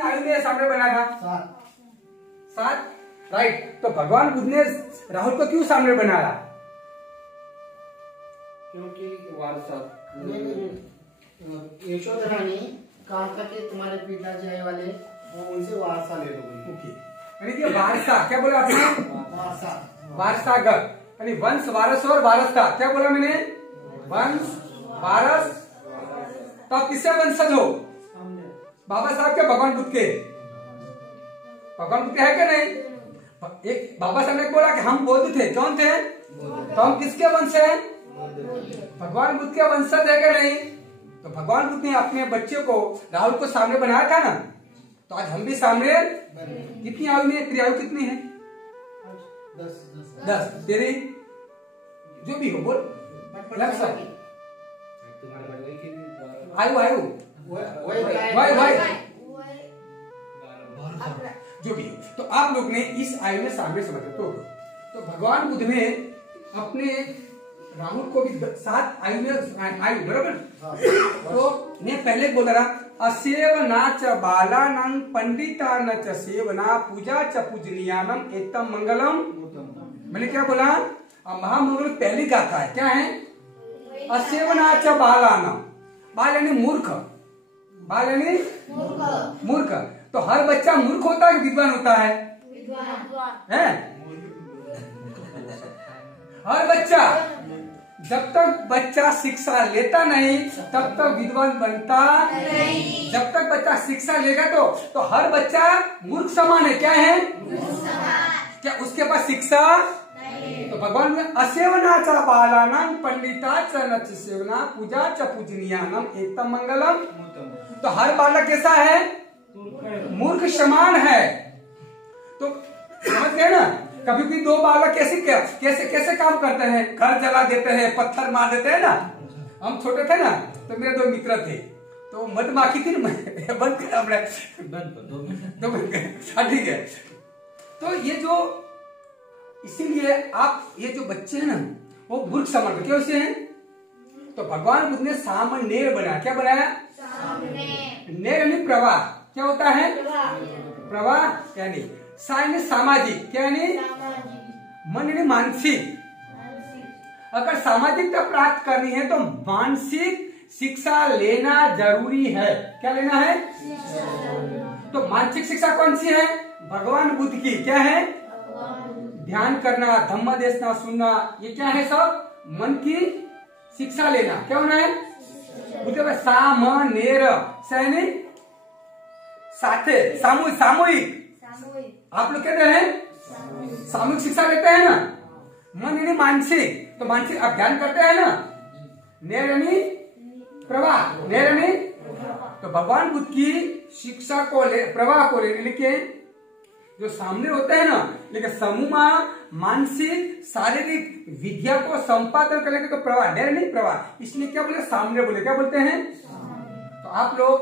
कितनी आयु में सामने बनाया था? 7। राइट। तो भगवान बुद्ध ने राहुल को क्यों सामने बनाया? क्योंकि यशोधरा ने कहा था कि तुम्हारे पिताजी आए वाले, वो उनसे वारसा ले लो। ओके, यानी कि वारसा, क्या बोला आपने? वारसागत, यानी वंश, वारस और वारसता। क्या बोला मैंने? वंश, वारस। तो आप किससे वंशज हो? बाबा साहब के, भगवान बुद्ध के? भगवान बुद्ध के है क्या नहीं? एक बाबा साहब ने बोला कि हम बौद्ध थे। कौन थे? तो हम किसके वंश हैं? भगवान बुद्ध के वंशज है क्या नहीं? तो भगवान बुद्ध ने अपने बच्चे को, राहुल को सामने बनाया था ना, तो आज हम भी सामने। कितनी आयु में? तेरी आयु कितनी है? 10। तेरी जो भी हो बोल। आयु जो भी हो। तो आप लोग ने इस आयु में सामने समझ। तो भगवान बुद्ध ने अपने राहुल को भी 7 आयु में आयु, बराबर। तो ने पहले बोला रहा, असेवना च बालानां पंडिता न च सेवना पूजा च पूजनीयानम एतम मंगलम। मैंने क्या बोला? महामंगल पहली गाथा है। क्या है? असेवना च बालानां। बाल यानी मूर्ख, बाल यानी मूर्ख। तो हर बच्चा मूर्ख होता है कि विद्वान होता है? हैं? हर बच्चा, जब तक बच्चा शिक्षा लेता नहीं तब तक विद्वान बनता नहीं। जब तक बच्चा शिक्षा लेगा तो हर बच्चा मूर्ख समान है। क्या है? क्या उसके पास शिक्षा नहीं? तो भगवान ने असेवना च बालानां पंडिता च न च सेवना पूजा च पूजनीयानम एतम मंगलम। तो हर बालक कैसा है? मूर्ख समान है। तो समझ गए ना? कभी भी 2 बालक कैसे काम करते हैं? घर जला देते हैं, पत्थर मार देते हैं ना। हम छोटे थे ना, तो मेरे 2 मित्र थे, तो मधुमक्खी थी ना, बंद कर अपने, ठीक है। तो ये जो, इसीलिए आप ये जो बच्चे हैं ना, वो मूर्ख समझ क्यों से हैं? तो भगवान बुद्ध ने सामनेर बनाया। क्या बनाया? नेर यानी प्रवाह। क्या होता है? प्रवाह यानी सामाजिक। क्या यानी? मन यानी मानसिक। अगर सामाजिकता प्राप्त करनी है तो मानसिक शिक्षा लेना जरूरी है। क्या लेना है? तो मानसिक शिक्षा कौन सी है? भगवान बुद्ध की। क्या है? ध्यान करना, धम्म देशना, सुनना, ये क्या है? सब मन की शिक्षा लेना। क्या होना है? बुद्ध सामनेर, साथे, सामूहिक। आप लोग कहते हैं सामूहिक शिक्षा लेते हैं ना। मन यानी मानसिक, तो मानसिक आप ध्यान करते हैं ना। नेर यानी प्रवाह, नेर यानी। तो भगवान बुद्ध की शिक्षा को प्रवाह को लेके जो सामने होते हैं ना, लेकिन समूह मानसिक शारीरिक विद्या को संपादन करने का तो प्रवाह, नेर नहीं प्रवाह। इसलिए क्या बोले? सामने बोले। क्या बोलते हैं? तो आप लोग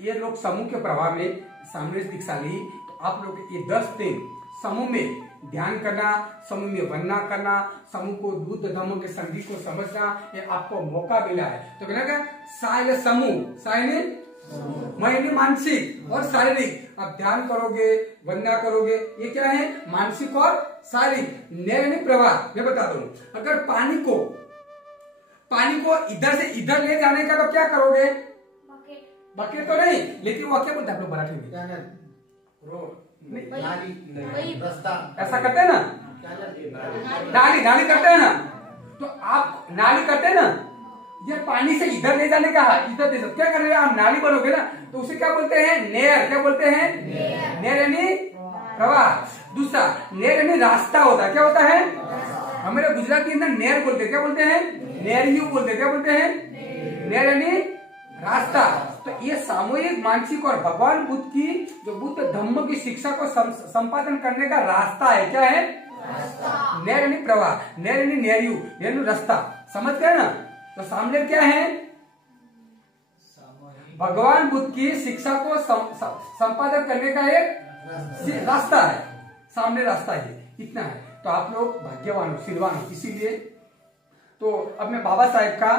ये लोग समूह के प्रवाह में सामने दीक्षा ली। आप लोग ये 10 दिन समूह में ध्यान करना, समूह में वंदना करना, समूह को बुद्ध धर्म के संगीत को समझना, ये आपको मौका मिला है। तो कहना क्या? साय समूह, साय मैंने मानसिक और शारीरिक। आप ध्यान करोगे, वंदना करोगे, ये क्या है? मानसिक और शारीरिक। नेर प्रवाह। मैं बता दूं, अगर पानी को इधर से इधर ले जाने का तो क्या करोगे? बकेट तो नहीं, लेकिन वो क्या बोलते हैं आप लोग मराठी में? रास्ता। ऐसा करते हैं ना, नाली करते हैं ना। तो आप नाली करते हैं ना, ये पानी से इधर ले जाने का है, इधर दे क्या कर रहे हैं आप? नाली बनोगे ना, तो उसे क्या बोलते हैं? नेर। क्या बोलते हैं? नेर यानी प्रवाह। दूसरा नेर यानी रास्ता होता है। क्या होता है? हमारे गुजराती अंदर नेर बोलते हैं। क्या बोलते हैं? नेरियू बोलते हैं। क्या बोलते हैं? नेर यानी रास्ता। तो ये सामूहिक, मानसिक और भगवान बुद्ध की जो बुद्ध धम्म की शिक्षा को संपादन करने का रास्ता है। क्या है? नेर यानी प्रवाह, नेर यानी नेरियू, यानी रास्ता। समझ गए ना? तो सामने क्या है? भगवान बुद्ध की शिक्षा को संपादन करने का एक रास्ता है। सामने रास्ता है, इतना है। तो आप लोग भाग्यवान हो, सिलवान हो। इसीलिए तो अब मैं बाबा साहेब का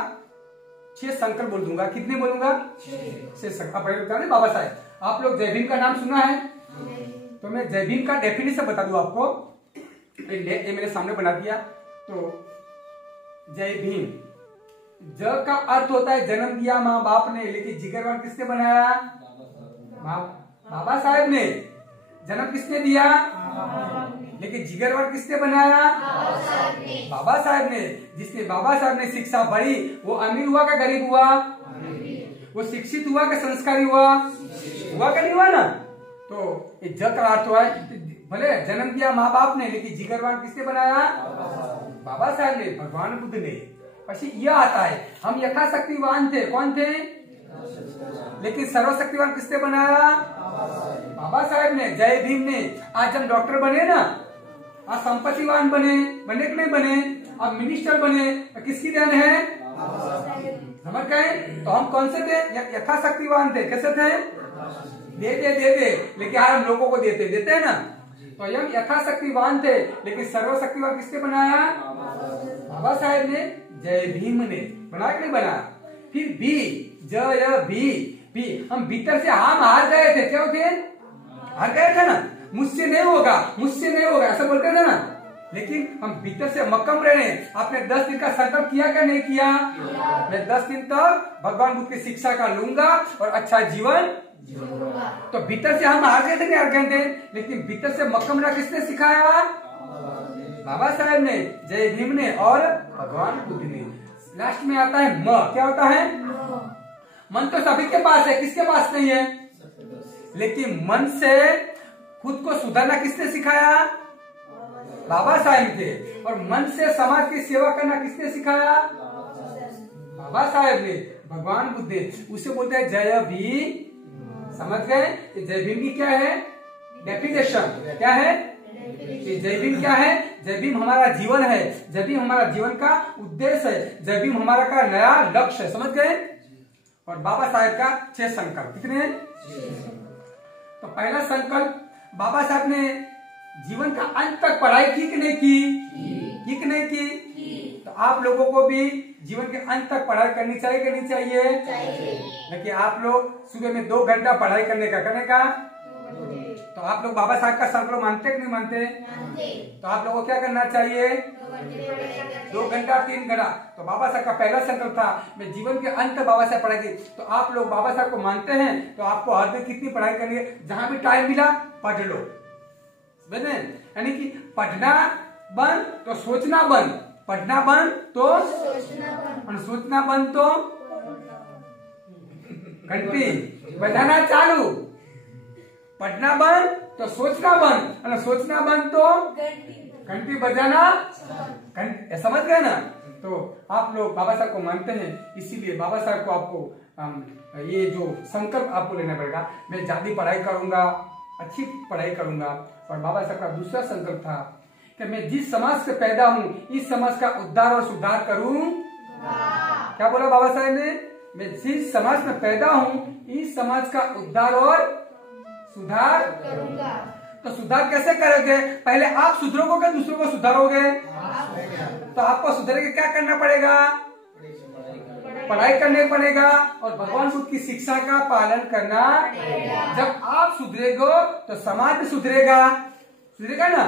6 संकल्प बोल दूंगा। कितने बोलूंगा? 6 संकल्प। बाबा साहेब आप लोग जय भीम का नाम सुना है? तो मैं जय भीम का डेफिनेशन बता दूं आपको। ये मेरे सामने बना दिया। तो जय भीम, ज का अर्थ होता है जन्म दिया माँ बाप ने, लेकिन जिगरवान किसने बनाया? बाबा साहेब ने। जन्म किसने दिया? लेकिन जिगरवान किसने बनाया? बाबा साहेब ने। जिसने बाबा साहब ने शिक्षा पढ़ी वो अमीर हुआ का गरीब हुआ? वो शिक्षित हुआ का संस्कारी हुआ? हुआ का नहीं हुआ ना? तो ये ज का अर्थ हुआ भले जन्म दिया माँ बाप ने, लेकिन जिगरवान किसने बनाया? बाबा साहब ने, भगवान बुद्ध ने। पीछे यह आता है हम यथाशक्तिवान थे। कौन थे? लेकिन सर्वशक्तिवान किसने बनाया? बाबा साहब ने, जय भीम ने। आज हम डॉक्टर बने ना, आज संपत्तिवान बने कि नहीं बने? अब मिनिस्टर बने, किसकी देन है? समझ गए? तो हम कौन से थे? यथाशक्तिवान थे। कैसे थे? देते, लेकिन हम लोगों को देते हैं ना। तो हम यथाशक्तिवान थे, लेकिन सर्वशक्तिवान किसने बनाया? बाबा साहेब ने, जय भीम ने। बना कि नहीं बना? फिर बी, जय भी हम भीतर से हम हार गए थे। क्या थे? हार गए थे ना। मुझसे नहीं होगा ऐसा बोलते थे ना। लेकिन हम भीतर से मक्कम रहे। आपने 10 दिन का संकल्प किया क्या नहीं किया? मैं 10 दिन तक भगवान बुद्ध की शिक्षा का लूंगा और अच्छा जीवन। तो भीतर से हम हार गए थे नहीं हार गए थे, लेकिन भीतर से मक्कम रहा किसने सिखाया? बाबा साहेब ने, जय भीम ने और भगवान बुद्ध ने। लास्ट में आता है म। क्या होता है? मन तो सभी के पास है, किसके पास नहीं है? लेकिन मन से खुद को सुधारना किसने सिखाया? बाबा साहेब थे। और मन से समाज की सेवा करना किसने सिखाया? बाबा साहेब ने, भगवान बुद्ध ने। उसे बोलते हैं जय भीम। समझ गए? जय भीम की क्या है डेफिनेशन? क्या है जय भीम? क्या है? जय भीम हमारा जीवन है। जय भीम हमारा जीवन का उद्देश्य है। जय भीम हमारा का नया लक्ष्य है। समझ गए? और बाबा साहेब का 6 संकल्प। कितने? तो पहला संकल्प, बाबा साहब ने जीवन का अंत तक पढ़ाई की कि नहीं की? कि नहीं की? तो आप लोगों को भी जीवन के अंत तक पढ़ाई करनी चाहिए कि नहीं चाहिए? लेकिन आप लोग सुबह में 2 घंटा पढ़ाई करने का तो आप लोग बाबा साहब का संकल्प मानते कि नहीं मानते? तो आप लोगों को क्या करना चाहिए? 2 घंटा 3 घंटा। तो बाबा साहब का पहला संकल्प था मैं जीवन के अंत बाबा साहब पढ़ाई की। तो आप लोग बाबा साहब को मानते हैं तो आपको हर दिन कितनी पढ़ाई करनी है? जहां भी टाइम मिला पढ़ लो। यानी कि पढ़ना बंद तो सोचना बंद, पढ़ना बंद तो सोचना बंद तो घंटी बजाना चालू। पढ़ना बंद तो सोचना बंद, और सोचना बंद तो घंटी बजाना। समझ गए ना? तो आप लोग बाबा साहब को मानते हैं, इसीलिए बाबा साहब को आपको ये जो संकल्प आपको लेना पड़ेगा। मैं ज्यादा पढ़ाई करूंगा, अच्छी पढ़ाई करूंगा। और बाबा साहब का दूसरा संकल्प था कि मैं जिस समाज से पैदा हूं इस समाज का उद्धार और सुधार करूं। क्या बोला बाबा साहब ने? मैं जिस समाज में पैदा हूं इस समाज का उद्धार और सुधार करूंगा। तो सुधार कैसे करोगे? पहले आप सुधरोगे क्या दूसरों को सुधारोगे? तो आपको सुधरने के क्या करना पड़ेगा? पढ़ाई करने पड़ेगा और भगवान बुद्ध की शिक्षा का पालन करना। जब आप सुधरेगो तो समाज भी सुधरेगा ना।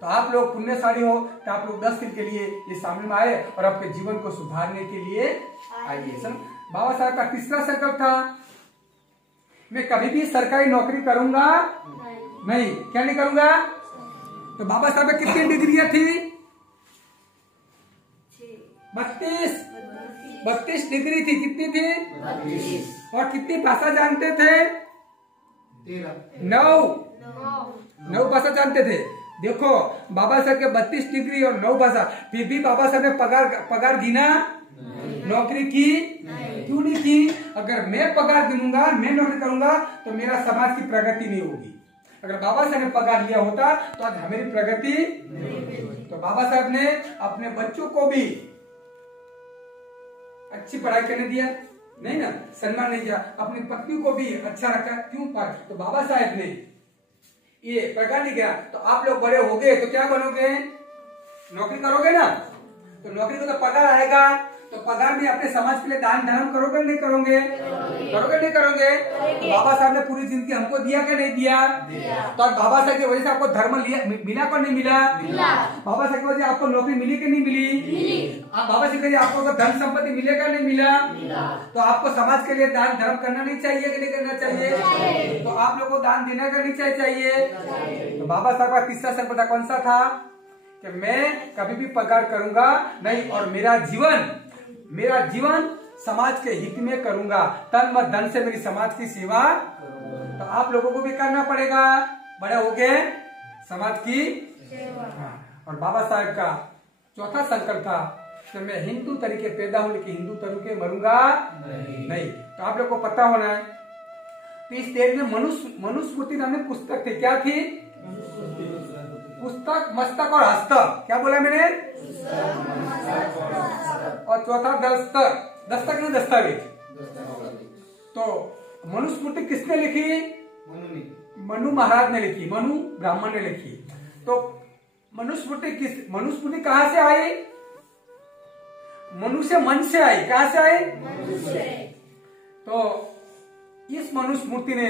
तो आप लोग पुण्यशाली हो तो आप लोग 10 दिन के लिए ये शामिल में आए और अपने जीवन को सुधारने के लिए आइए। बाबा साहब का तीसरा संकल्प था मैं कभी भी सरकारी नौकरी करूंगा नहीं। क्या नहीं करूंगा? तो बाबा साहब में कितनी डिग्रियां थी? 32 डिग्री थी। कितनी थी? 32। और कितनी भाषा जानते थे? 9 भाषा जानते थे। देखो बाबा साहब के 32 डिग्री और 9 भाषा, फिर भी बाबा साहब ने पगार गिना? नौकरी की? क्यों नहीं की? अगर मैं पगार गिनूंगा, मैं नौकरी करूंगा तो मेरा समाज की प्रगति नहीं होगी। अगर बाबा साहब ने पगार लिया होता तो आज हमारी प्रगति। तो बाबा साहब ने अपने बच्चों को भी अच्छी पढ़ाई करने दिया नहीं ना, सम्मान नहीं दिया। अपनी पत्नी को भी अच्छा रखा। क्यों? तो बाबा साहब ने ये पगार नहीं किया। तो आप लोग बड़े हो गए तो क्या बनोगे? नौकरी करोगे ना। तो नौकरी को तो पगार आएगा। तो पगार भी अपने समाज के लिए दान धर्म करोगे नहीं करोगे? करोगे नहीं करोगे? तो बाबा साहब ने पूरी जिंदगी हमको दिया क्या नहीं दिया? तो आज बाबा साहब की वजह से आपको धर्म मिला को नहीं मिला? बाबा साहब की वजह से आपको नौकरी मिली कि नहीं मिली? बाबा साहब की वजह से आपको धन संपत्ति मिलेगा नहीं मिला? तो आपको समाज के लिए दान धर्म करना नहीं चाहिए कि नहीं करना चाहिए? तो आप लोगों को दान देना का नहीं चाहिए? तो बाबा साहब का तीसरा संकल्प कौन सा था कि मैं कभी भी पगार करूंगा नहीं और मेरा जीवन समाज के हित में करूंगा, तन मन धन से मेरी समाज की सेवा। तो आप लोगों को भी करना पड़ेगा, बड़े हो गए समाज की सेवा। और बाबा साहब का चौथा संकल्प था कि मैं हिंदू तरीके पैदा हूं लेकिन हिंदू तरीके मरूंगा नहीं। तो आप लोग को पता होना है तो इस देश में मनुस्मृति नाम की पुस्तक थी। क्या थी? पुस्तक, मस्तक और हस्तक। क्या बोला मैंने? और चौथा दस्तक नहीं दस्तावेज। तो मनुस्मृति किसने लिखी? मनु महाराज ने लिखी, मनु ब्राह्मण ने लिखी। तो मनुस्मृति कहाँ से आई? मनुष्य मन से आई। कहाँ से आई? तो इस मनुस्मृति ने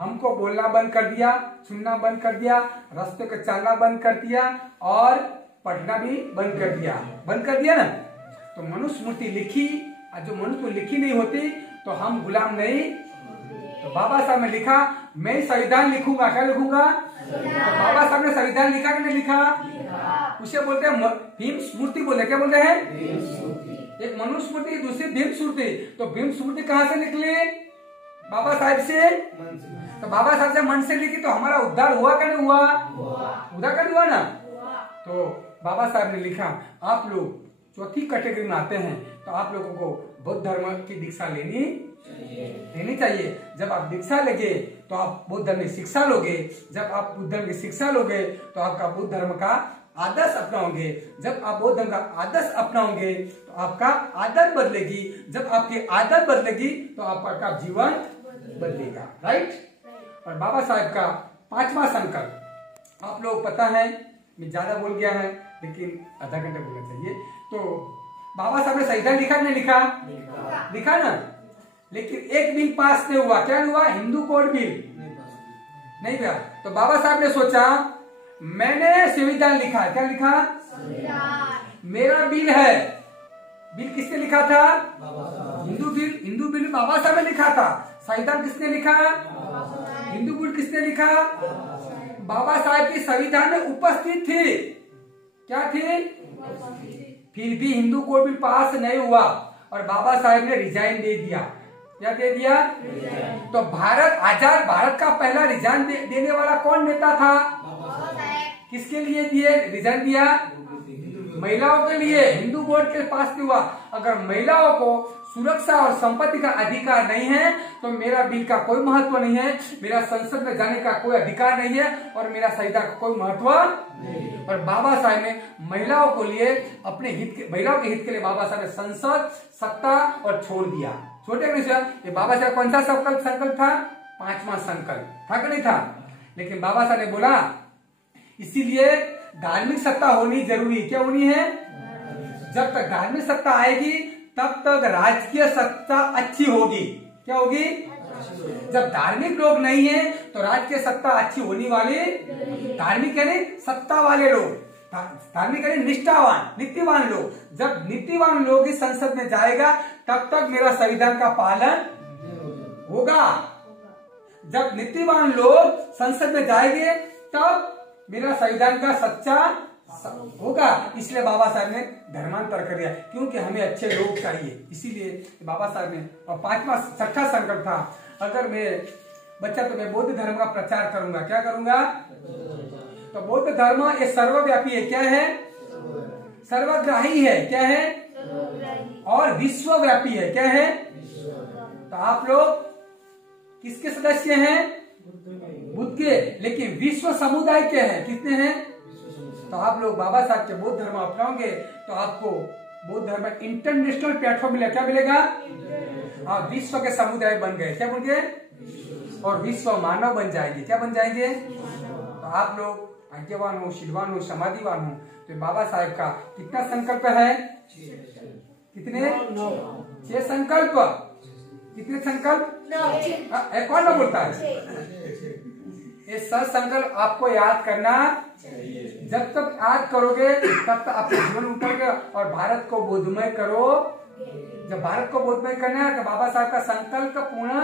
हमको बोलना बंद कर दिया, सुनना बंद कर दिया, रास्ते को चलना बंद कर दिया और पढ़ना भी बंद कर दिया ना। तो मनुस्मृति लिखी, जो मनुस्मृति लिखी नहीं होती तो हम गुलाम नहीं। तो बाबा साहब ने लिखा मैं संविधान लिखूंगा। क्या लिखूंगा? तो बाबा साहब ने संविधान लिखा कि नहीं लिखा? उसे बोलते हैं भीम स्मृति। बोले क्या बोलते हैं? एक मनुस्मृति, दूसरी भीम स्मृति। तो भीम स्मृति कहाँ से निकली? बाबा साहब से। तो बाबा साहब से मन से लिखी तो हमारा उद्धार हुआ क्या नहीं हुआ? उद्धार क्या नहीं हुआ ना? तो बाबा साहब ने लिखा आप लोग चौथी कैटेगरी में आते हैं तो आप लोगों को बौद्ध धर्म की दीक्षा लेनी चाहिए। जब आप दीक्षा लेंगे तो आप बौद्ध धर्म की शिक्षा लोगे। जब आप बुद्ध धर्म की शिक्षा लोगे तो आपका बुद्ध धर्म का आदर्श अपनाओगे। जब आप बौद्ध धर्म का आदर्श अपनाओगे तो आपका आदत बदलेगी। जब आपकी आदत बदलेगी तो आपका जीवन बदलेगा। राइट। और बाबा साहब का पांचवा संकल्प आप लोग पता है, मैं ज्यादा बोल गया है लेकिन आधा घंटा बोलना चाहिए। तो बाबा साहब ने संविधान लिखा नहीं लिखा ना, लेकिन एक बिल पास नहीं हुआ। क्या हुआ? हिंदू कोड बिल नहीं हुआ। तो बाबा साहब ने सोचा मैंने संविधान लिखा। क्या लिखा? मेरा बिल है। बिल किसने लिखा था? हिंदू बिल बाबा साहब ने लिखा था। संविधान किसने लिखा? हिंदू बिल किसने लिखा? बाबा साहब की संविधान में उपस्थित थी। क्या थी? फिर भी हिंदू कोड बिल पास नहीं हुआ और बाबा साहब ने रिजाइन दे दिया। क्या दे दिया? तो आजाद भारत का पहला रिजाइन देने वाला कौन नेता था? किसके लिए दिए रिजाइन दिया? महिलाओं के लिए। हिंदू बोर्ड के पास नहीं हुआ। अगर महिलाओं को सुरक्षा और संपत्ति का अधिकार नहीं है तो मेरा बिल का कोई महत्व नहीं है, मेरा संसद में जाने का कोई अधिकार नहीं है और मेरा संविधान का कोई महत्व नहीं। और बाबा साहब ने महिलाओं को लिए अपने महिलाओं के हित के लिए बाबा साहब ने संसद सत्ता और छोड़ दिया। छोटे नहीं सर, ये बाबा साहब कौन सा संकल्प था? पांचवा संकल्प था कि नहीं था? लेकिन बाबा साहब ने बोला इसीलिए धार्मिक सत्ता होनी जरूरी। क्या होनी है? जब तक धार्मिक सत्ता आएगी तब तक राजकीय सत्ता अच्छी होगी। क्या होगी? जब धार्मिक लोग नहीं है तो राजकीय सत्ता अच्छी होने वाली। धार्मिक यानी सत्ता वाले लोग, धार्मिक यानी निष्ठावान नीतिवान लोग। जब नीतिवान लोग इस संसद में जाएगा तब तक मेरा संविधान का पालन होगा। जब नीतिवान लोग संसद में जाएंगे तब मेरा संविधान का सच्चा होगा। इसलिए बाबा साहब ने धर्मांतर कर दिया क्योंकि हमें अच्छे लोग चाहिए। इसीलिए बाबा साहब ने। और छठा संकल्प था अगर मैं बच्चा तो मैं बौद्ध धर्म का प्रचार करूंगा। क्या करूंगा? तो बौद्ध धर्म ये सर्वव्यापी है। क्या है? सर्वग्राही है। क्या है? और विश्वव्यापी है। क्या है? तो आप लोग किसके सदस्य हैं? बुद्ध के। लेकिन विश्व समुदाय के हैं। कितने हैं? तो आप लोग बाबा साहब के बौद्ध धर्म अपनाओगे तो आपको बौद्ध धर्म इंटरनेशनल प्लेटफॉर्म मिलेगा। क्या मिलेगा? हाँ, विश्व के समुदाय बन गए। क्या बन गए? और विश्व मानव बन जाएंगे। क्या बन जाएंगे? तो आप लोग भाग्यवान हो, शीलवान हो, समाधिवान हो। तो बाबा साहब का कितना संकल्प है? कितने? 6 संकल्प। कितने संकल्प? 9। कौन ना बोलता है? ये संकल्प आपको याद करना। जब तक याद करोगे तब तक आपका जीवन उतरेगा। और भारत को बोधमय करो। जब भारत को बोधमय करना है तो बाबा साहब का संकल्प पूर्ण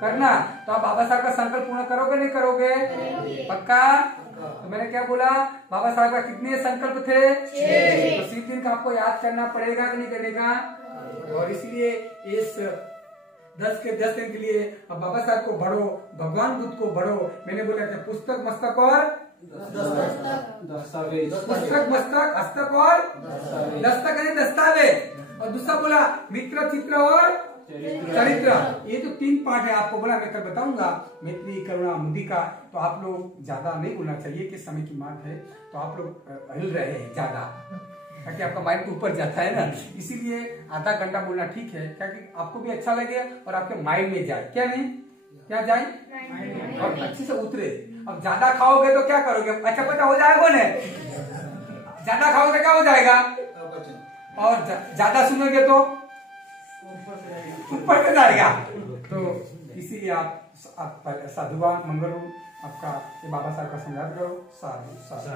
करना। तो आप बाबा साहब का संकल्प पूर्ण करोगे नहीं करोगे? पक्का? तो मैंने क्या बोला? बाबा साहब का कितने संकल्प थे? 6। तो 3 दिन का आपको याद करना पड़ेगा कि नहीं करेगा? और इसलिए इस 10 के 10 दिन के लिए अब बाबा साहब को पढ़ो, भगवान बुद्ध को पढ़ो। मैंने बोला था पुस्तक मस्तक और दस्तावेज। पुस्तक मस्तक हस्तक और दस्तक यानी दस्तावेज। और दूसरा बोला मित्र चित्र और चरित्र। ये जो 3 पार्ट है आपको बोला, मैं कल बताऊंगा। मैत्री करुणा मुदिता। तो आप लोग ज्यादा नहीं बोलना चाहिए कि समय की मांग है, तो आप लोग हिल रहे हैं ज्यादा ताकि आपका माइंड ऊपर जाता है ना, इसीलिए आधा घंटा बोलना ठीक है, ताकि आपको भी अच्छा लगे और आपके माइंड में जाए। क्या नहीं? क्या जाए? और अच्छे से उतरे। अब ज्यादा खाओगे तो क्या करोगे? अच्छा पता हो जाएगा ना? ज्यादा खाओगे तो क्या हो जाएगा? और ज्यादा सुनोगे तो ऊपर से जाएगा। तो इसीलिए आप साधुवान मंगल आपका बाबा साहब का संगात करो। साधु साधु।